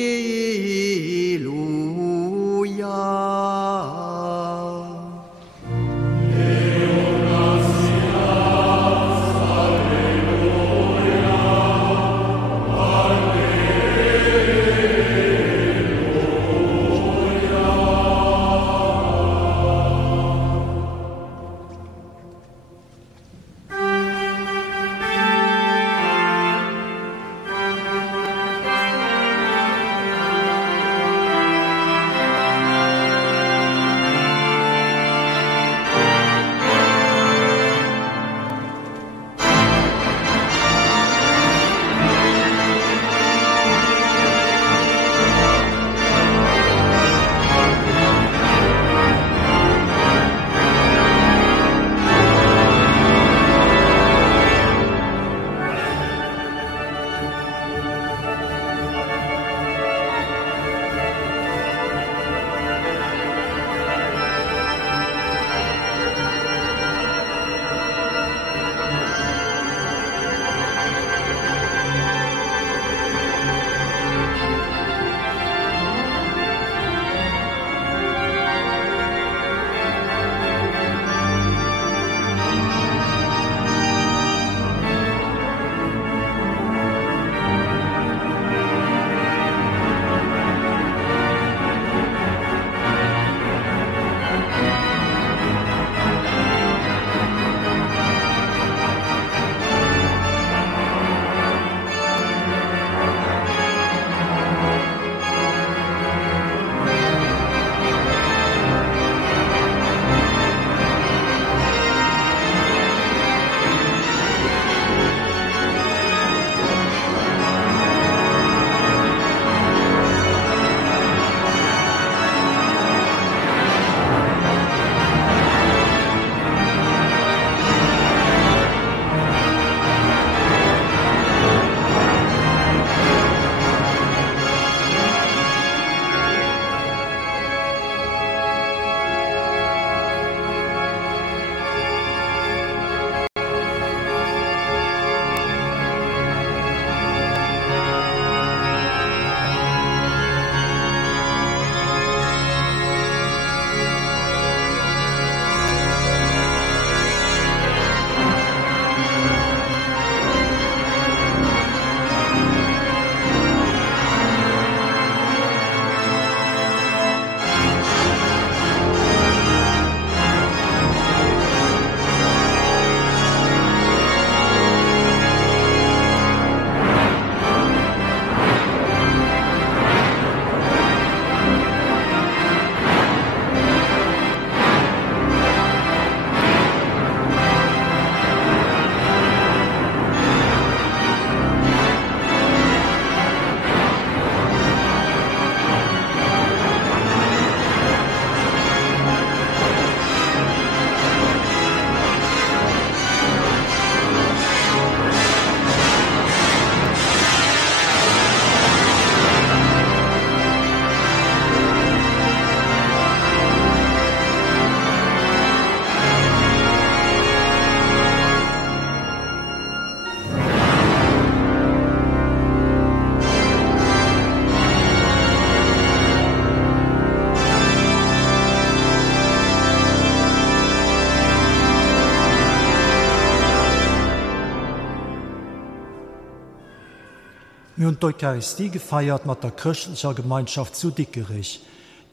mir und d'Eucharistie gefeiert mat der christlicher Gemeinschaft zu Dickerich.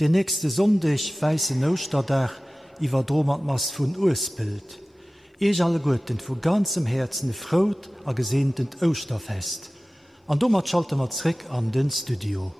Den nächste Sonntag weißen Osterdach iwwer Dromatmas vun Ursbild. Ich alle Guten vu ganzem Herzen frot a gesehnten Osterfest. An dummer schalte mat zrick an den Studio.